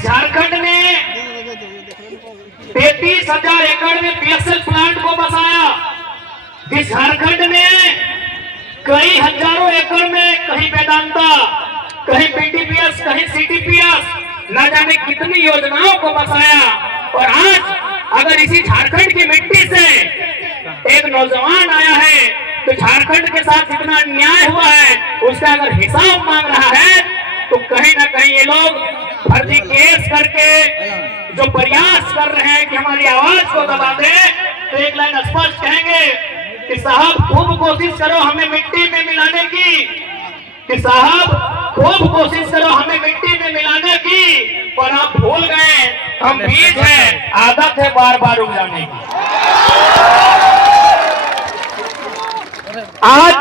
जिस झारखंड ने 33,000 एकड़ में पीएसएल प्लांट को बसाया, जिस झारखंड ने कई हजारों एकड़ में कहीं वेदांता, कहीं बीटीपीएस, कहीं सीटीपीएस, न जाने कितनी योजनाओं को बसाया, और आज अगर इसी झारखंड की मिट्टी से एक नौजवान आया है तो झारखंड के साथ जितना अन्याय हुआ है उसका अगर हिसाब मांग रहा है, तो कहीं ना कहीं ये लोग फर्जी केस करके जो प्रयास कर रहे हैं कि हमारी आवाज को दबा दे, तो एक लाइन स्पष्ट कहेंगे कि साहब खूब कोशिश करो हमें मिट्टी में मिलाने की, कि साहब खूब कोशिश करो हमें मिट्टी में मिलाने की, पर आप भूल गए हम बीज है, आदत है बार बार उगाने की। आज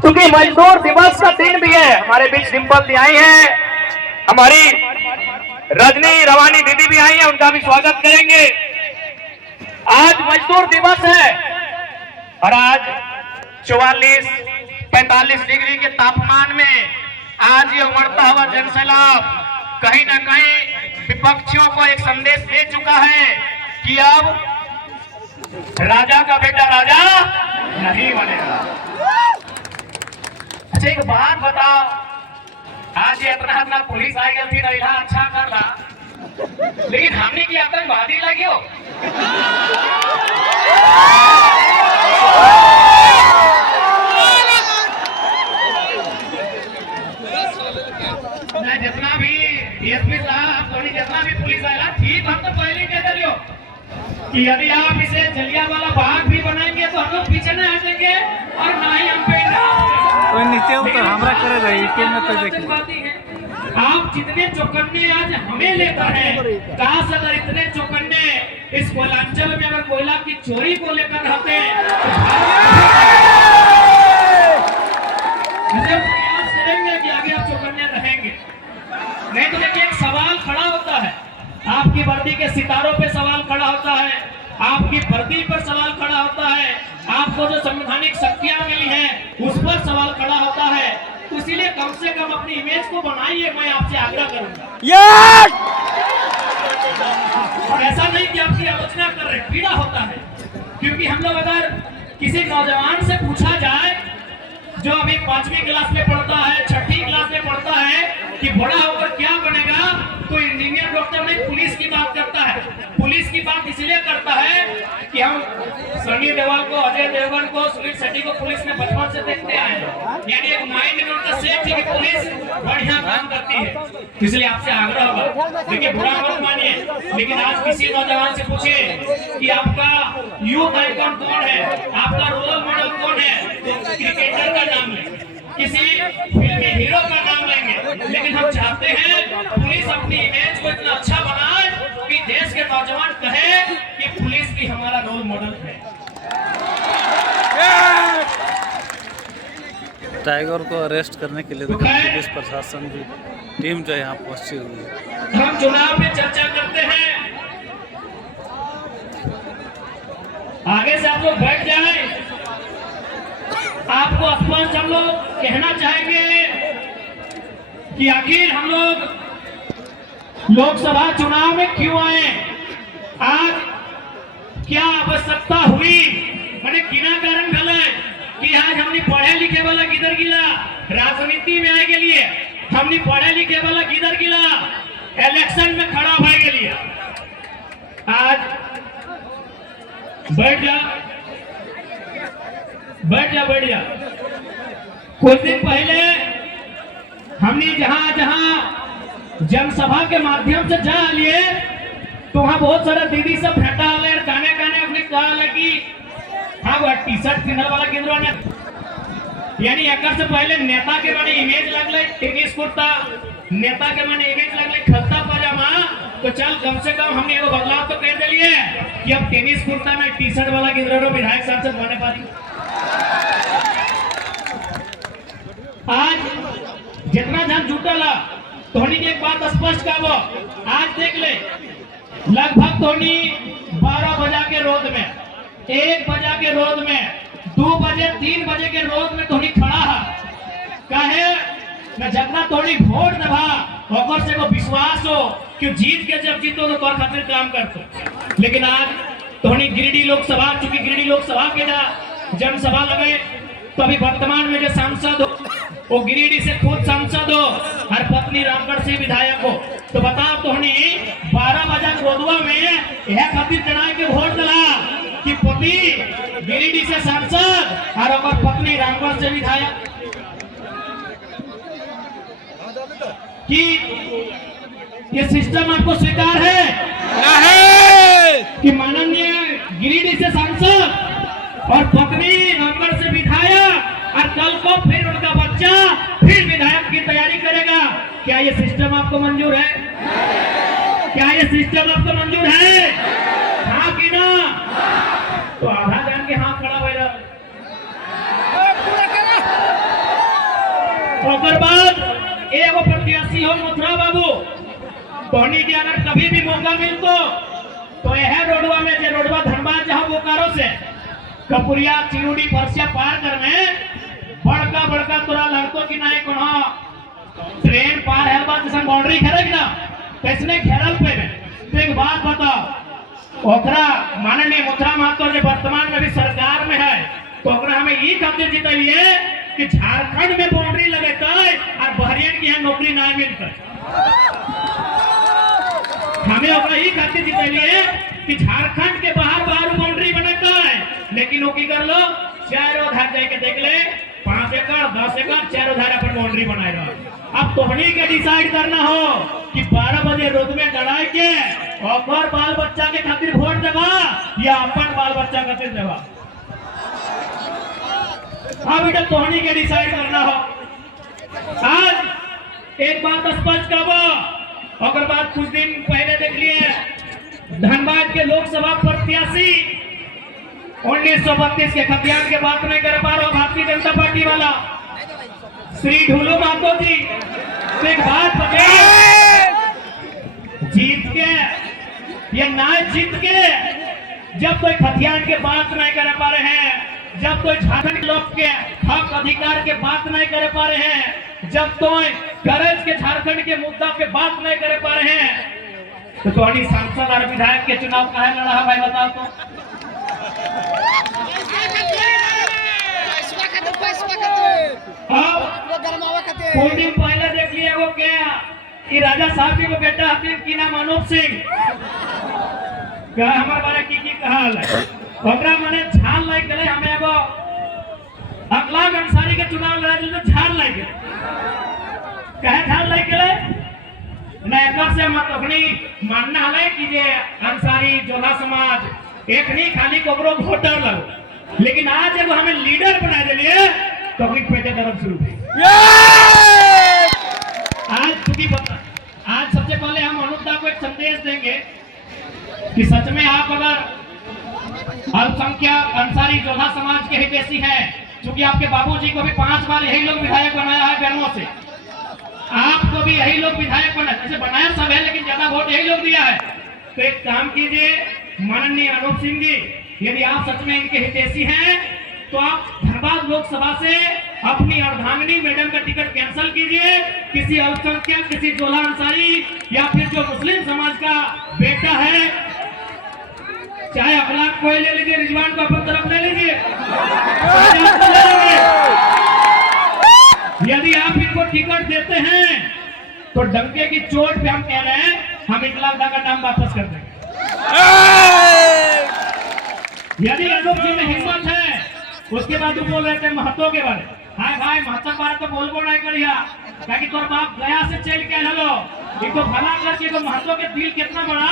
क्योंकि मजदूर दिवस का दिन भी है, हमारे बीच डिंपल दी आई है, हमारी रजनी रवानी दीदी भी आई है, उनका भी स्वागत करेंगे। आज मजदूर दिवस है और आज 44-45 डिग्री के तापमान में आज ये उमड़ता हुआ जनसैलाब कहीं ना कहीं विपक्षियों को एक संदेश दे चुका है कि अब राजा का बेटा राजा नहीं बनेगा। अच्छा एक बात बताओ, आज ये इतना पुलिस आ गई थी ना, अच्छा कर रहा, लेकिन हमने की आतंकवादी लगी हो। जितना भी डीएसपी साहब, जितना भी पुलिस आया ठीक, हम तो पहले कह रही हो कि यदि आप इसे जलियांवाला बाग भी बनाएंगे तो हम लोग पीछे न हटेंगे और ना ही हम पे कोई नीचे उतर हमरा करे रही के में तो देखिए आप जितने चौकन्ने आज हमें लेता है, काश अगर इतने चौकन्ने इस कोयलांचल में अगर कोयला की चोरी को लेकर रहते तो प्रयास करेंगे कि आगे आप चौकन्ने रहेंगे। नहीं तो देखिए एक सवाल खड़ा होता है, आपकी वर्दी के सितारों पे सवाल खड़ा होता है, आपकी वर्दी पर सवाल खड़ा होता है, आपको जो संवैधानिक शक्तियां मिली हैं उस पर सवाल खड़ा होता है। तो इसीलिए कम से कम अपनी इमेज को बनाइए, मैं आपसे आग्रह करूंगा। और ऐसा नहीं कि आपकी आलोचना कर रहे, पीड़ा होता है, क्योंकि हम लोग अगर किसी नौजवान से पूछा जाए जो अभी 5वीं क्लास में पढ़ता है, 6ठी क्लास में पढ़ता है कि बड़ा होकर क्या बनेगा, तो इंजीनियर, डॉक्टर नहीं, पुलिस की बात करता है। पुलिस की बात इसलिए करता है कि हम सनी देओल को, अजय देवगन को, सुनील शेट्टी को पुलिस में बचपन से देखते आए हैं, यानी एक माइंड में उनका सेफ है कि पुलिस बढ़िया काम करती है। इसलिए आपसे आग्रह होगा, देखिए बुरा मत मानिए, लेकिन आज किसी नौजवान से पूछिए कि आपका यूथ आइकॉन कौन है, आपका रोल मॉडल कौन है, तो क्रिकेटर का नाम लेंगे, किसी फिल्मी हीरो का नाम लेंगे, लेकिन हम चाहते हैं पुलिस अपनी इमेज को इतना अच्छा बनाए कि देश के नौजवान कहे कि पुलिस भी हमारा रोल मॉडल है। टाइगर को अरेस्ट करने के लिए पुलिस प्रशासन की टीम जो यहाँ पहुंची हुई है। हम चुनाव में चर्चा करते हैं, आगे से आप लोग बैठ जाए, आपको स्पष्ट हम लोग कहना चाहेंगे कि आखिर हम लोग लोकसभा चुनाव में क्यों आए, आज क्या आवश्यकता हुई, मैंने किना कारण भले कि आज हमने पढ़े लिखे वाला किधर गिला, राजनीति में आए के लिए हमने पढ़े लिखे वाला किधर गिला, इलेक्शन में खड़ा भाई के लिए। आज बैठ जा, बैठ जा, बैठ जा। कुछ दिन पहले हमने जहां जनसभा के माध्यम से जा लिए तो वहां बहुत सारा दीदी सब भेटा ले, गाने गाने अपने कहा कि हाँ वो टी शर्ट पहनने वाला केंद्र ने, यानी एक से पहले नेता के माने इमेज लगले टेनिस कुर्ता, नेता के माने इमेज लगले खस्ता पजामा, तो चल कम से कम हमने एगो बदलाव तो कर दिए कि अब टेनिस कुर्ता में टी शर्ट वाला केंद्र विधायक सांसद बने पारी। आज जितना जन जुटला धोनी की एक बात स्पष्ट कर, आज देख ले लगभग धोनी 12 बजा के रोड में, 1 बजा के रोड में, 2 बजे 3 बजे के रोड में धोनी खड़ा है, कहे न जितना धोनी वोट दबा ओकर से को विश्वास हो कि जीत के जब जीतो तो कर खातिर काम करतो। लेकिन आज तोहनी गिरिडीह लोकसभा, चूंकि गिरिडीह लोकसभा के ना जनसभा लगे, तो अभी वर्तमान में जो सांसद हो वो गिरिडीह से खुद सांसद हो, हर पत्नी रामगढ़ से विधायक हो। तो बताओ तोहनी 12 बजा रोडवा में यह खातिर जना के वोट दिला कि पति गिरिडीह से सांसद और ओकर पत्नी रामगढ़ से विधायक, कि ये सिस्टम आपको स्वीकार है कि माननीय गिरिडीह से सांसद और पत्नी रामगढ़ से विधायक और कल को फिर उनका बच्चा फिर विधायक की तैयारी करेगा? क्या ये सिस्टम आपको मंजूर है? क्या ये सिस्टम आपको मंजूर है? हाँ कि ना? तो आधा जान के हाथ खड़ा हुआ। और बाद एगो प्रत्याशी हो मथुरा बाबू, तोहनी के अगर कभी भी मौका मिलतो तो यह रोडवा में, जो रोडवा धनबाद जहाँ बोकारो से कपुरिया चिरुडी परसिया पार कर में बड़का बड़का तोरा लगतो कि नहीं कोनो ट्रेन पार है बात जैसा बाउंड्री घेरे ना कैसने घेरल पे में। तो एक बात बताओ, ओकरा माननीय मथुरा महतो जो वर्तमान में भी सरकार में है, तो ओकरा हमें ये खातिर जितलिए कि झारखंड में बाउंड्री लगेता और बहरियन की यहाँ नौकरी ना मिलता। हमें ओकरा ये खातिर जितलिए कि झारखंड के बाहर बाउंड्री बनाता है, लेकिन वो की कर लो चारों धार जाके देख ले 5 एकड़ 10 एकड़ चारों धारा पर बाउंड्री बनाए रहो। अब तोहनी के डिसाइड करना हो कि 12 बजे रोड में गड़ाई के और बाल बच्चा के खातिर वोट देगा या अपन बाल बच्चा खातिर देगा। अब बेटा तोहनी के डिसाइड करना हो। आज एक बात स्पष्ट करबो, अगर बात कुछ दिन पहले देख लिए धनबाद के लोकसभा प्रत्याशी 1932 के खतियान के बात नहीं कर पा रहा भारतीय जनता पार्टी वाला श्री ढोलू महतो जी। तो एक बात बताइए, जीत के या ना जीत के जब कोई खतियान के बात नहीं कर पा रहे हैं, जब कोई झारखंड लोग के हक अधिकार के बात नहीं कर पा रहे हैं, जब कोई गरज के झारखंड के मुद्दा पे बात नहीं कर पा रहे हैं, तो तोहनी सांसद और विधायक के चुनाव काहे लड़ा है भाई बताओ तो? कुछ दिन पहले देख लिए वो क्या कि राजा साहब जी को बेटा हकीम की नाम अनूप सिंह क्या हमारे बारे की कहा है ओकरा माने झाल लाइक गले हमें एगो अखलाक अंसारी के चुनाव लड़ा तो झाल लाइक गले कहे झाल लाइक गले न एकर से मत अपनी मानना है कि जे अंसारी जोधा समाज एक नहीं खाली कोबरो वोटर लगो, लेकिन आज जब हमें लीडर बना दिए तो अपनी पेटे दर्द शुरू हुई। आज सबसे पहले हम अनुपदा को एक संदेश देंगे कि सच में आप अगर अल्पसंख्यक अंसारी जोधा समाज के हितैषी हैं, क्योंकि आपके बाबूजी को भी 5 बार यही लोग विधायक बनाया है बेरमो से, आपको भी यही लोग विधायक बनाया, जैसे बनाया सब है लेकिन ज्यादा वोट यही लोग दिया है। तो एक काम कीजिए माननीय अनूप सिंह जी, यदि आप सच में इनके हितैषी हैं तो आप धनबाद लोकसभा से अपनी अर्धांगिनी मैडम का टिकट कैंसिल कीजिए, किसी अल्पसंख्यक किसी जोधा अंसारी या फिर जो मुस्लिम समाज का बेटा है, चाहे अखलाक को ले लीजिए, रिजवान को अपनी तरफ ले लीजिए, यदि आप इनको टिकट देते हैं तो डंके की चोट पे हम कह रहे हैं हम इकलाक दा का नाम वापस कर देंगे। यदि अनूप जी में हिम्मत है, उसके बाद वो बोल रहे थे महतो के बारे, हाय भाई महतो के बारे तो बोलबो नहीं करिया, ताकि तोर बाप गया से चल के हलो इनको भला करके तो महतो के दिल कितना बड़ा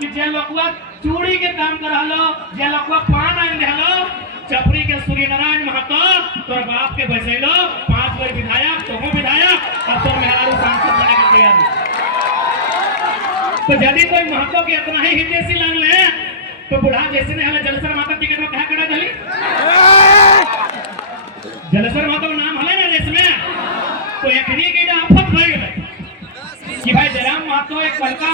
कि जे लोगवा चूड़ी के काम कर हलो, जे लोगवा पान आन दे हलो, चपरी के सूर्यनारायण महतो तोर बाप के बसेलो 5 बार विधायक, तुम विधायक और तुम मेहरारू सांसद बनने की तैयारी। तो यदि कोई महतो के इतना ही हितैषी लग ले तो बुढ़ा जैसे ने हमें जलसर माता टिकट में कहा कड़ा चली, जलसर माता का नाम हले ना देश में, तो एकनी के आफत भर गए कि भाई जयराम महतो एक लड़का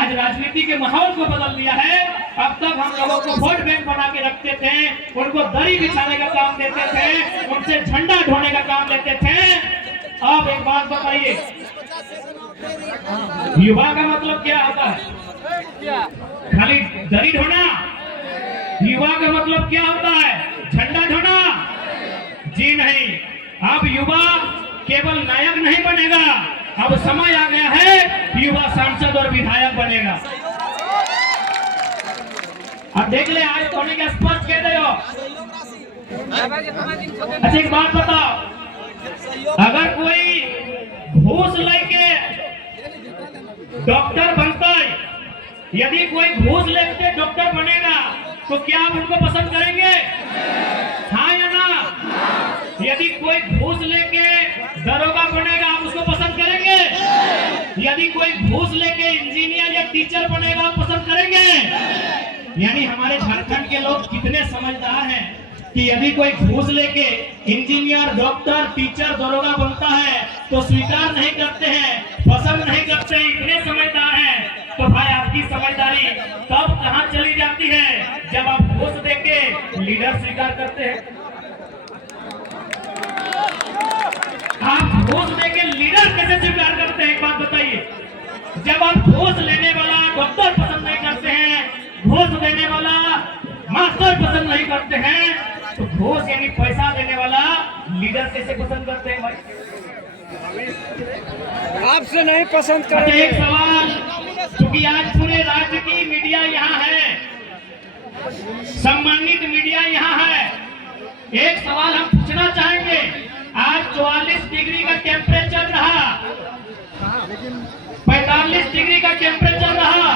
आज राजनीति के माहौल को बदल दिया है। अब तक हम लोगों को वोट बैंक बना के रखते थे, उनको दरी बिछाने का काम देते थे, उनसे झंडा ढोने का काम लेते थे। अब एक बात बताइए, युवा का मतलब क्या होता है? खाली दरी ढोना? युवा का मतलब क्या होता है? झंडा ढोना? जी नहीं। अब युवा केवल नायक नहीं बनेगा, अब समय आ गया है युवा सांसद और विधायक बनेगा। अब देख ले, आज तो नहीं स्पष्ट कह रहे हो। अच्छा एक बात बताओ, अगर कोई घूस लेके डॉक्टर बनता है, यदि कोई घूस लेके डॉक्टर बनेगा तो क्या आप उनको पसंद करेंगे? हाँ या ना? यदि कोई घूस लेके दरोगा बनेगा आप उसको पसंद करेंगे? यदि कोई घूस लेके इंजीनियर या टीचर बनेगा आप पसंद करेंगे? यानी हमारे झारखंड के लोग कितने समझदार हैं कि यदि कोई घूस लेके इंजीनियर, डॉक्टर, टीचर, दरोगा बनता है तो स्वीकार नहीं करते हैं, पसंद नहीं करते, इतने समझदार हैं। तो भाई आपकी समझदारी तब कहां चली जाती है जब आप घूस देके लीडर स्वीकार करते हैं। आप घूस देके लीडर कैसे स्वीकार करते हैं, एक बात बताइए। जब आप घूस लेने वाला डॉक्टर पसंद नहीं करते हैं, घूस देने वाला मास्टर पसंद नहीं करते हैं, तो घूस यानी पैसा देने वाला लीडर कैसे पसंद करते हैं भाई? आपसे नहीं पसंद अच्छा करेंगे। एक सवाल, क्योंकि आज पूरे राज्य की मीडिया यहाँ है, सम्मानित मीडिया यहाँ है, एक सवाल हम पूछना चाहेंगे। आज 44 डिग्री का टेम्परेचर रहा, 45 डिग्री का टेम्परेचर रहा,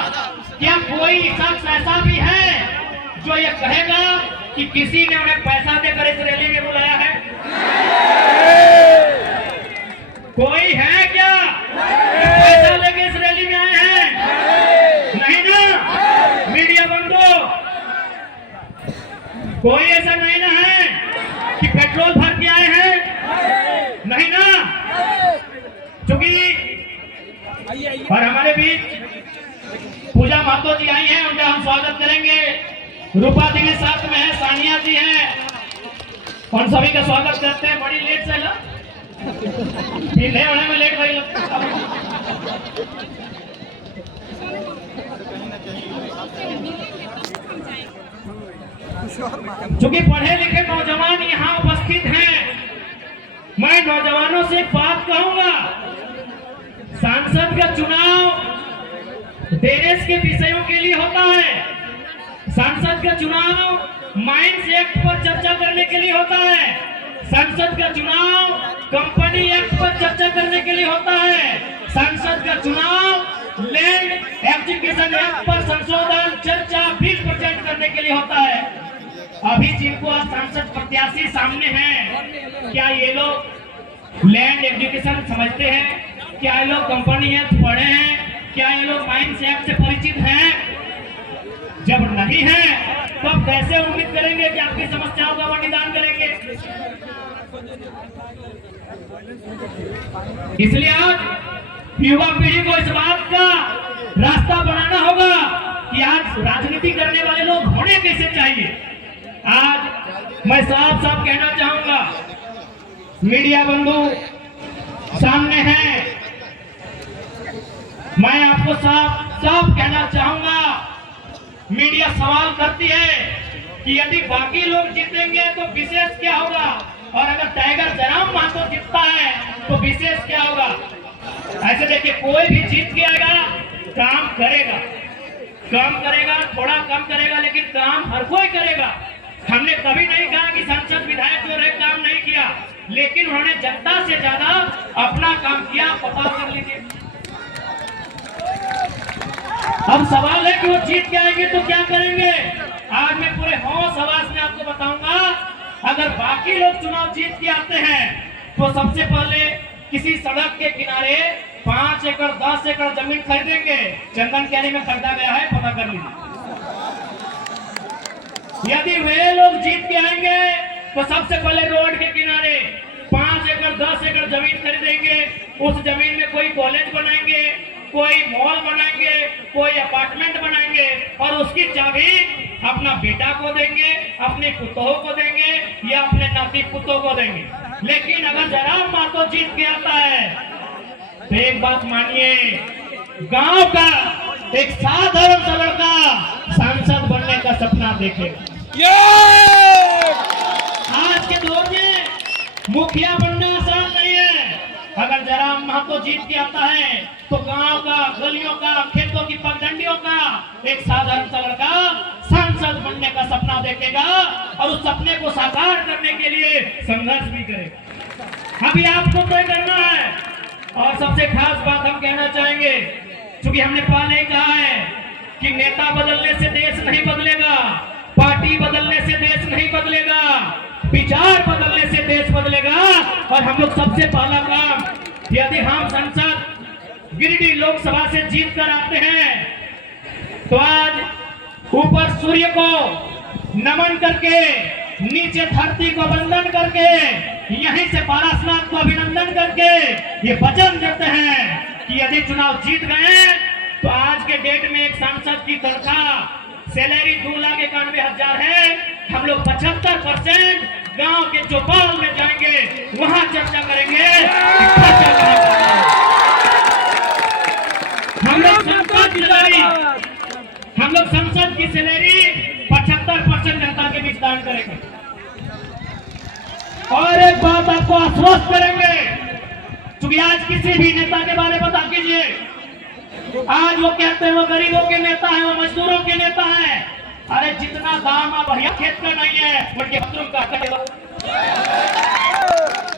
क्या कोई शख्स ऐसा भी है जो ये कहेगा कि किसी ने उन्हें पैसा देकर इस रैली में बुलाया है? कोई है क्या पैसा लेके इस रैली में आए हैं? नहीं ना? मीडिया बंदो, कोई ऐसा नहीं ना है कि पेट्रोल भर के आए हैं? नहीं ना? क्योंकि और हमारे बीच पूजा महतो जी आई हैं, उनका हम स्वागत करेंगे। रूपा देवी साथ में है, सानिया जी हैं, उन सभी का स्वागत करते हैं। बड़ी लेट से ना पीने होने में लेट भाई लगता है। चूंकि पढ़े लिखे नौजवान यहाँ उपस्थित हैं, मैं नौजवानों से एक बात कहूंगा। सांसद का चुनाव देश के विषयों के लिए होता है। सांसद का चुनाव माइंस एक्ट पर चर्चा करने के लिए होता है। संसद का चुनाव कंपनी एक्ट पर चर्चा करने के लिए होता है। संसद का चुनाव लैंड एक्विजिशन एक्ट पर संशोधन, चर्चा, बिल प्रेजेंट करने के लिए होता है। अभी जिनको आज सांसद प्रत्याशी सामने हैं, क्या ये लोग लैंड एक्विजिशन समझते हैं? क्या ये लोग कंपनी एक्ट पढ़े हैं? क्या ये लोग माइंस एक्ट से परिचित हैं? जब नहीं है तो आप कैसे उम्मीद करेंगे कि आपकी समस्याओं का वो निदान करेंगे? इसलिए आज युवा पीढ़ी को इस बात का रास्ता बनाना होगा कि आज राजनीति करने वाले लोग होने कैसे चाहिए। आज मैं साफ साफ कहना चाहूंगा, मीडिया बंधु सामने हैं, मैं आपको साफ साफ कहना चाहूंगा। मीडिया सवाल करती है कि यदि बाकी लोग जीतेंगे तो विशेष क्या होगा, और अगर टाइगर जयराम महतो जीतता है तो विशेष क्या होगा? ऐसे देखिए, कोई भी जीत के आएगा, काम करेगा, काम करेगा, थोड़ा कम करेगा, लेकिन काम हर कोई करेगा। हमने कभी नहीं कहा कि सांसद विधायक जो रहे काम नहीं किया, लेकिन उन्होंने जनता से ज्यादा अपना काम किया। पता कर लीजिए। अब सवाल है कि वो जीत के आएंगे तो क्या करेंगे? आज मैं पूरे होश हवास में आपको बताऊंगा। अगर बाकी लोग चुनाव जीत के आते हैं तो सबसे पहले किसी सड़क के किनारे 5 एकड़ 10 एकड़ जमीन खरीदेंगे। चंदन कैरी में खरीदा गया है, पता कर लीजिए। यदि वे लोग जीत के आएंगे तो सबसे पहले रोड के किनारे 5 एकड़ 10 एकड़ जमीन खरीदेंगे। उस जमीन में कोई कॉलेज बनाएंगे, कोई मॉल बनाएंगे, कोई अपार्टमेंट बनाएंगे, और उसकी चाबी अपना बेटा को देंगे, अपने पुतों को देंगे, या अपने नाती पुतों को देंगे। लेकिन अगर जयराम महतो जीत के आता है तो एक बात मानिए, गांव का एक साधारण सा लड़का सांसद बनने का सपना देखेगा। आज के दौर में मुखिया बनना आसान नहीं है। अगर जरा महतो जीत के आता है तो गांव का, गलियों का, खेतों की पगडंडियों का एक साधारण सा लड़का सांसद बनने का सपना देखेगा और उस सपने को साकार करने के लिए संघर्ष भी करेगा। अभी आपको तय करना है। और सबसे खास बात हम कहना चाहेंगे, क्योंकि हमने पहले ही कहा है कि नेता बदलने से देश नहीं बदलेगा, पार्टी बदलने से देश नहीं बदलेगा, विचार बदलने से देश बदलेगा। और हम लोग सबसे पहला काम, यदि हम संसद गिरिडीह लोकसभा से जीत कर आते हैं तो आज ऊपर सूर्य को नमन करके, नीचे धरती को वंदन करके, यहीं से पारसनाथ को अभिनंदन करके ये वचन देते हैं कि यदि चुनाव जीत गए तो आज के डेट में एक सांसद की तनख्वाह सैलरी 2,91,000 है। हम लोग 75% गांव के चौपाल में जाएंगे, वहां चर्चा करेंगे कि खर्चा कहां करना है। हम लोग संसद की सैलरी 75% जनता के बीच दान करेंगे। और एक बात आपको आश्वस्त करेंगे, क्योंकि आज किसी भी नेता के बारे में बता कीजिए, आज वो कहते हैं वो गरीबों के नेता है, वो मजदूरों के नेता है। अरे जितना दाम आप भैया खेत का नहीं है, उनके बच्चों का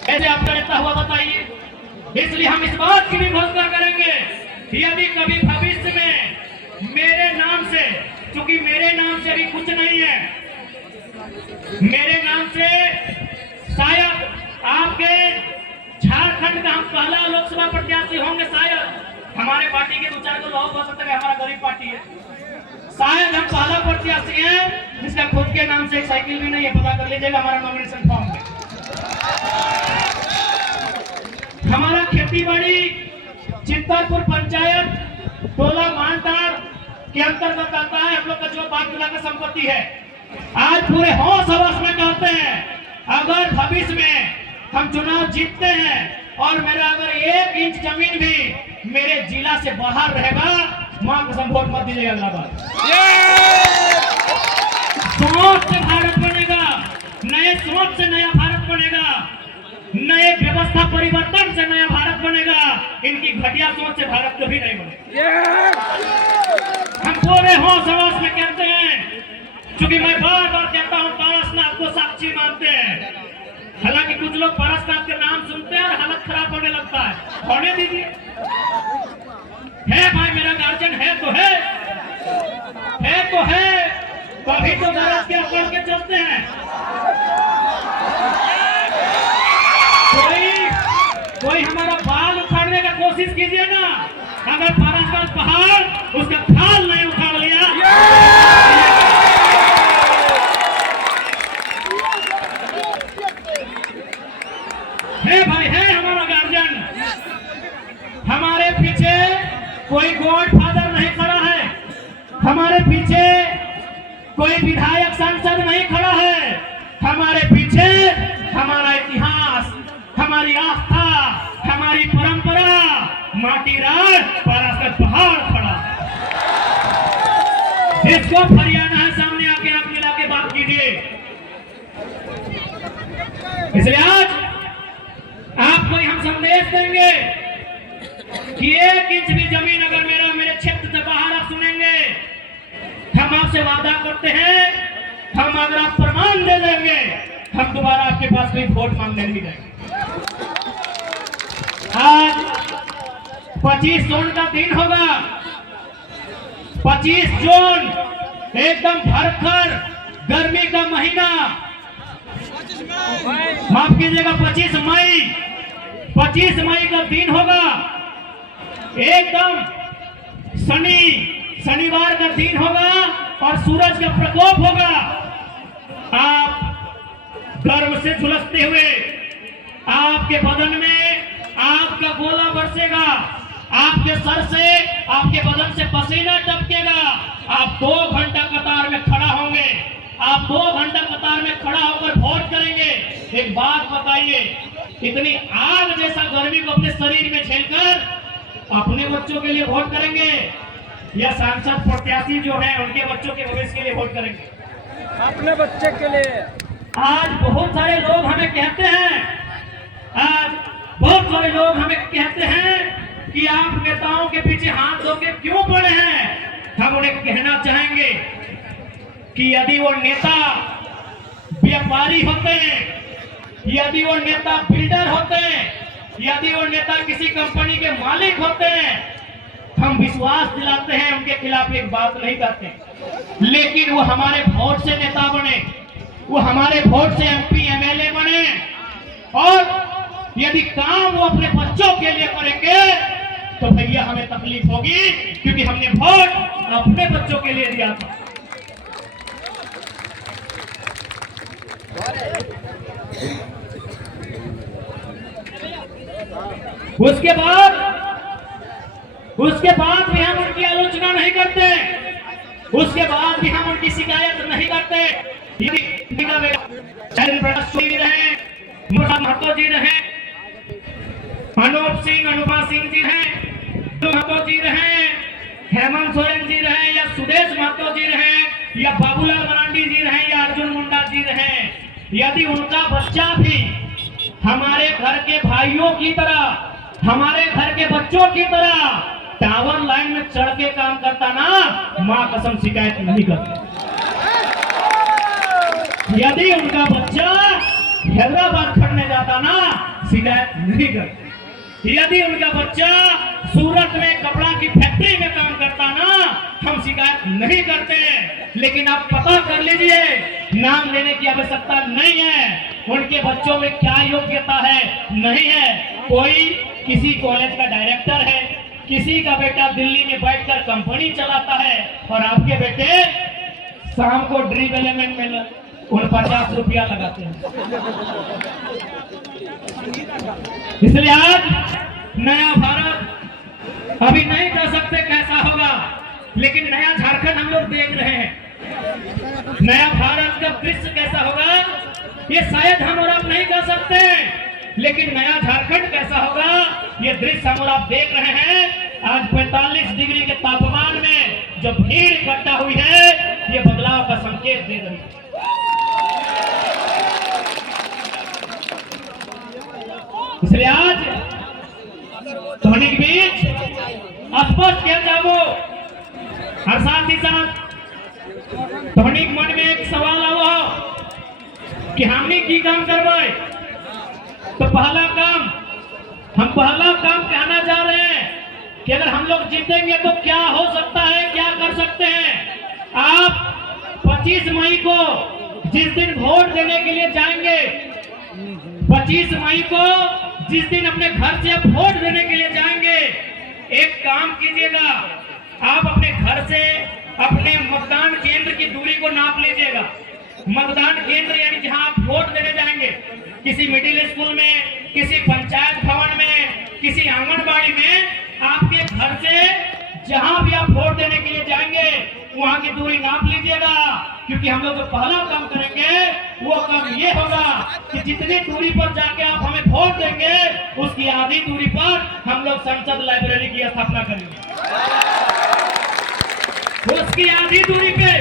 ऐसे आपका नेता हुआ बताइए। इसलिए हम इस बात की भी घोषणा करेंगे कि यदि कभी भविष्य में मेरे नाम से, क्योंकि मेरे नाम से भी कुछ नहीं है, मेरे नाम से शायद आपके झारखंड का हम पहला लोकसभा प्रत्याशी होंगे। शायद हमारे पार्टी के 2-4 को लोग हो सकता है, हमारा गरीब पार्टी है, शायद हम पहला प्रत्याशी हैं जिसका खुद के नाम से एक साइकिल भी नहीं है। पता कर लीजिएगा हमारा नॉमिनेशन फॉर्म में। हमारा खेती बाड़ी चित्तरपुर पंचायत टोला मानतार के अंतर्गत आता है। हम लोग का जो बागुला का संपत्ति है, आज पूरे होश हवस में कहते हैं अगर भविष्य में हम चुनाव जीतते हैं और मेरा अगर 1 इंच जमीन भी मेरे जिला से बाहर रहेगा, मां कसम वोट मत दीजिएगा। अगला बार सोच से भारत बनेगा, नए सोच से नया भारत बनेगा, नए व्यवस्था परिवर्तन से नया भारत बनेगा। इनकी घटिया सोच से भारत कभी नहीं बनेगा। हम पूरे होश हवस में कहते हैं, क्योंकि मैं बार बार कहता हूं पारसनाथ को साक्षी मानते हैं। हालांकि कुछ लोग पारसनाथ के नाम सुनते हैं और हालत खराब होने लगता है। होने दीजिए, है भाई मेरा गार्जियन है तो है तो है, कभी तो गलत के पढ़ के चलते हैं। कोई हमारा बाल उखाड़ने का कोशिश कीजिए ना, अगर पारसनाथ पहाड़ उसका खाल नहीं उखाड़ लिया, है भाई है हमारा गार्जियन। हमारे पीछे कोई गॉड फादर नहीं खड़ा है, हमारे पीछे कोई विधायक सांसद नहीं खड़ा है, हमारे पीछे हमारा इतिहास, हमारी आस्था, हमारी परंपरा, माटी राज पारसनाथ पहाड़ खड़ा है। इसको हरियाणा है, सामने आके आप मिला के बात कीजिए। इसलिए आज आपको हम संदेश देंगे कि 1 इंच भी जमीन अगर मेरे क्षेत्र से बाहर आप सुनेंगे, हम आपसे वादा करते हैं, हम अगर आप प्रमाण दे देंगे, हम दोबारा आपके पास कोई वोट मांगने नहीं जाएंगे। आज 25 जून का दिन होगा, 25 जून एकदम भरकर गर्मी का महीना, माफ कीजिएगा 25 मई का दिन होगा, एकदम शनिवार का दिन होगा और सूरज का प्रकोप होगा। आप गर्व से झुलसते हुए आपके बदन में आग का गोला बरसेगा, आपके सर से, आपके बदन से पसीना टपकेगा। आप 2 घंटा कतार में खड़ा होंगे, आप 2 घंटा कतार में खड़ा होकर वोट करेंगे। एक बात बताइए, इतनी आग जैसा गर्मी को अपने शरीर में झेलकर अपने बच्चों के लिए वोट करेंगे या सांसद प्रत्याशी जो है उनके बच्चों के भविष्य के लिए वोट करेंगे? अपने बच्चे के लिए। आज बहुत सारे लोग हमें कहते हैं, कि आप नेताओं के पीछे हाथ धो के क्यों पड़े हैं। हम उन्हें कहना चाहेंगे कि यदि वो नेता व्यापारी होते, यदि वो नेता बिल्डर होते, यदि वो नेता किसी कंपनी के मालिक होते, हम विश्वास दिलाते हैं, उनके खिलाफ एक बात नहीं करते। लेकिन वो हमारे वोट से नेता बने, वो हमारे वोट से एमपी एमएलए बने, और यदि काम वो अपने बच्चों के लिए करेंगे तो भैया हमें तकलीफ होगी, क्योंकि हमने वोट अपने बच्चों के लिए दिया था। उसके बाद भी हम उनकी आलोचना नहीं करते, उसके बाद भी हम उनकी शिकायत नहीं करते। जी रहे, महतो जी रहे, अनूप सिंह अनुपा सिंह जी रहे, महतो जी रहे, हेमंत सोरेन जी रहे, या सुदेश महतो जी रहे, या बाबूलाल मरांडी जी रहे, या अर्जुन मुंडा जी रहे, यदि उनका बच्चा भी हमारे घर के भाइयों की तरह, हमारे घर के बच्चों की तरह टावर लाइन में चढ़ के काम करता ना, मां कसम शिकायत नहीं करते। यदि उनका बच्चा हैदराबाद खड़ने जाता ना, शिकायत नहीं करते। यदि उनका बच्चा सूरत में कपड़ा की फैक्ट्री में काम करता ना, हम शिकायत नहीं करते। लेकिन आप पता कर लीजिए, नाम लेने की आवश्यकता नहीं है, उनके बच्चों में क्या योग्यता है, नहीं है। कोई किसी कॉलेज का डायरेक्टर है, किसी का बेटा दिल्ली में बैठकर कंपनी चलाता है, और आपके बेटे शाम को ड्रीम एलिमेंट में 50 रुपया लगाते हैं। इसलिए आज नया भारत अभी नहीं कह सकते कैसा होगा, लेकिन नया झारखंड हम लोग देख रहे हैं। नया भारत का दृश्य कैसा होगा ये शायद हम और आप नहीं कह सकते, लेकिन नया झारखंड कैसा होगा ये दृश्य हम और आप देख रहे हैं। आज 45 डिग्री के तापमान में जो भीड़ इकट्ठा हुई है, ये बदलाव का संकेत दे रही है। इसलिए आज ध्वनि के बीच स्पष्ट किया जाओ, और साथ ही साथ ध्वनि मन में एक सवाल आओ कि हमने की काम करवाए, तो पहला काम कहना जा रहे हैं कि अगर हम लोग जीतेंगे तो क्या हो सकता है, क्या कर सकते हैं। आप 25 मई को जिस दिन वोट देने के लिए जाएंगे, 25 मई को जिस दिन अपने घर से आप वोट देने के लिए जाएंगे, एक काम कीजिएगा, आप अपने घर से अपने मतदान केंद्र की दूरी को नाप लीजिएगा। मतदान केंद्र यानी जहां आप वोट देने जाएंगे, किसी मिडिल स्कूल में, किसी पंचायत भवन में, किसी आंगनबाड़ी में, आपके घर से जहां भी आप वोट देने के लिए जाएंगे वहां की दूरी नाप लीजिएगा। क्योंकि हम लोग जो पहला काम करेंगे वो काम ये होगा कि जितनी दूरी पर जाके आप हमें वोट देंगे, उसकी आधी दूरी पर हम लोग संसद लाइब्रेरी की स्थापना करेंगे। उसकी आधी दूरी पे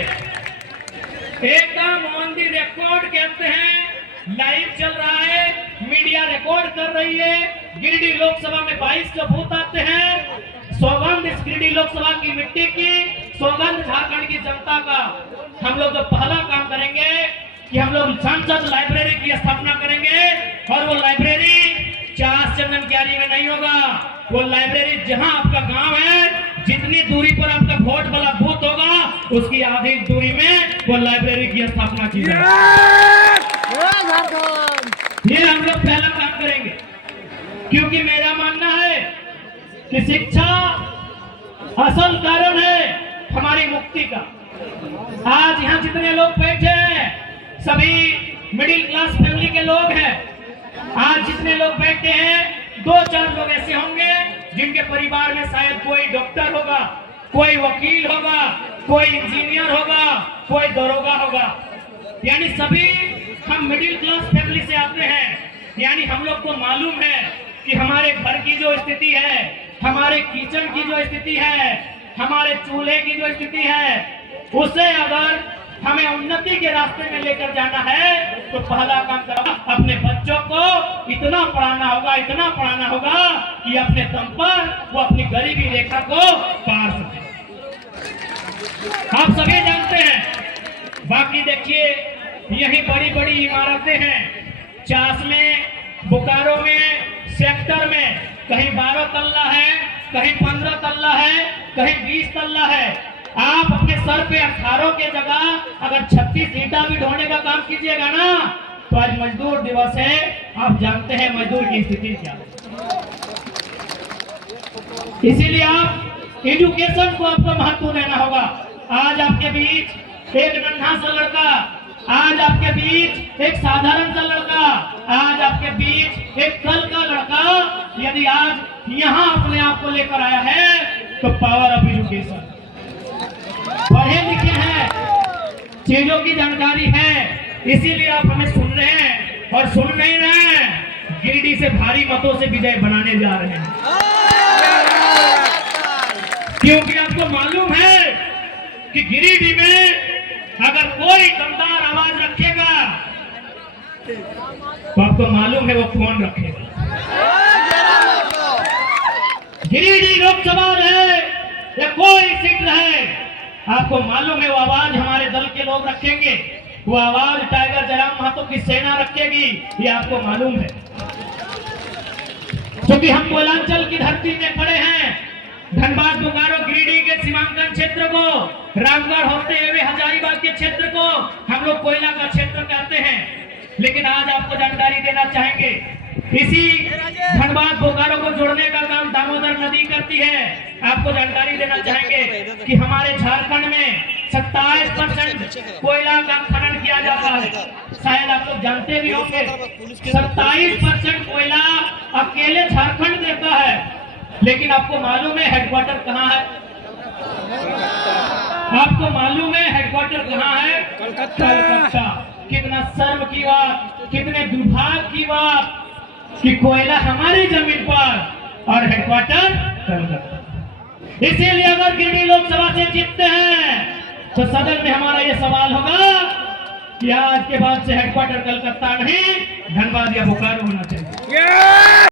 एकदम ऑन दी रिकॉर्ड कहते हैं, लाइव चल रहा है, मीडिया रिकॉर्ड कर रही है। गिरिडीह लोकसभा में 22 के बूथ आते हैं। सौगंध इस गिरिडीह लोकसभा की मिट्टी की, सौगंध झारखंड की जनता का। हम लोग जो पहला काम करेंगे कि हम लोग संसद लाइब्रेरी की स्थापना करेंगे, और वो लाइब्रेरी चास चंदन क्यारी में नहीं होगा। वो लाइब्रेरी जहां आपका गांव है, जितनी दूरी पर आपका वोट वाला बूथ होगा, उसकी आधी दूरी में वो लाइब्रेरी की स्थापना की जाएगी। ये हम लोग पहला काम करेंगे, क्योंकि मेरा मानना है कि शिक्षा असल कारण है हमारी मुक्ति का। आज यहाँ जितने लोग बैठे हैं सभी मिडिल क्लास फैमिली के लोग हैं। आज जितने लोग बैठे हैं, 2-4 लोग ऐसे होंगे जिनके परिवार में शायद कोई डॉक्टर होगा, कोई वकील होगा, कोई इंजीनियर होगा, कोई दरोगा होगा। यानी सभी हम मिडिल क्लास फैमिली से आते हैं। यानी हम लोग को मालूम है कि हमारे घर की जो स्थिति है, हमारे किचन की जो स्थिति है, हमारे चूल्हे की जो स्थिति है, उसे अगर हमें उन्नति के रास्ते में लेकर जाना है तो पहला काम करना, अपने बच्चों को इतना पढ़ाना होगा, इतना पढ़ाना होगा कि अपने दम पर वो अपनी गरीबी रेखा को पार सके। आप सभी जानते हैं। बाकी देखिए, यही बड़ी बड़ी इमारतें हैं, चास में, बोकारो में, सेक्टर में, कहीं 12 तल्ला है, कहीं 15 तल्ला है, कहीं 20 तल्ला है। आप अपने सर पे 18 के जगह अगर 36 ईंटा भी ढोने का काम कीजिएगा ना, तो आज मजदूर दिवस है, आप जानते हैं मजदूर की स्थिति क्या है। इसीलिए आप एजुकेशन को आपको महत्व देना होगा। आज आपके बीच एक नन्हा सा लड़का, आज आपके बीच एक साधारण सा लड़का, आज आपके बीच एक कल का लड़का यदि आज यहाँ अपने आप को लेकर आया है तो पावर ऑफ एजुकेशन। पढ़े लिखे हैं, चीजों की जानकारी है, इसीलिए आप हमें सुन रहे हैं और सुन नहीं रहे हैं। गिरिडीह से भारी मतों से विजय बनाने जा रहे हैं, क्योंकि आपको मालूम है कि गिरिडीह में अगर कोई दमदार आवाज रखेगा तो आपको मालूम है वो कौन रखेगा। गिरिडीह लोकसभा रहे या कोई सीट रहे, आपको मालूम है वो आवाज हमारे दल के लोग रखेंगे, वो आवाज टाइगर जयराम महतो की सेना रखेगी, ये आपको मालूम है। क्योंकि हम कोयलांचल की धरती में खड़े हैं, धनबाद, बोकारो, गिरिडीह के सीमांकन क्षेत्र को, रामगढ़ होते हुए हजारीबाग के क्षेत्र को हम लोग कोयला का क्षेत्र कहते हैं। लेकिन आज आपको जानकारी देना चाहेंगे, इसी धनबाद बोकारो को जोड़ने का काम दामोदर नदी करती है। आपको जानकारी देना चाहेंगे कि हमारे झारखंड में 27% कोयला का खनन किया जाता है। शायद आप लोग जानते भी होंगे, 27% कोयला अकेले झारखंड देता है। लेकिन आपको मालूम है हेडक्वार्टर कहाँ है? आपको मालूम है हेडक्वार्टर कहाँ है? कलकत्ता। कितना शर्म की बात, कितने दुर्भाग्य की बात कि कोयला हमारी जमीन पर और हेडक्वार्टर कलकत्ता। इसीलिए अगर गिरिडीह लोकसभा से जीतते हैं तो सदन में हमारा ये सवाल होगा कि आज के बाद से हेडक्वार्टर कलकत्ता नहीं, धनबाद या बोकारो होना चाहिए।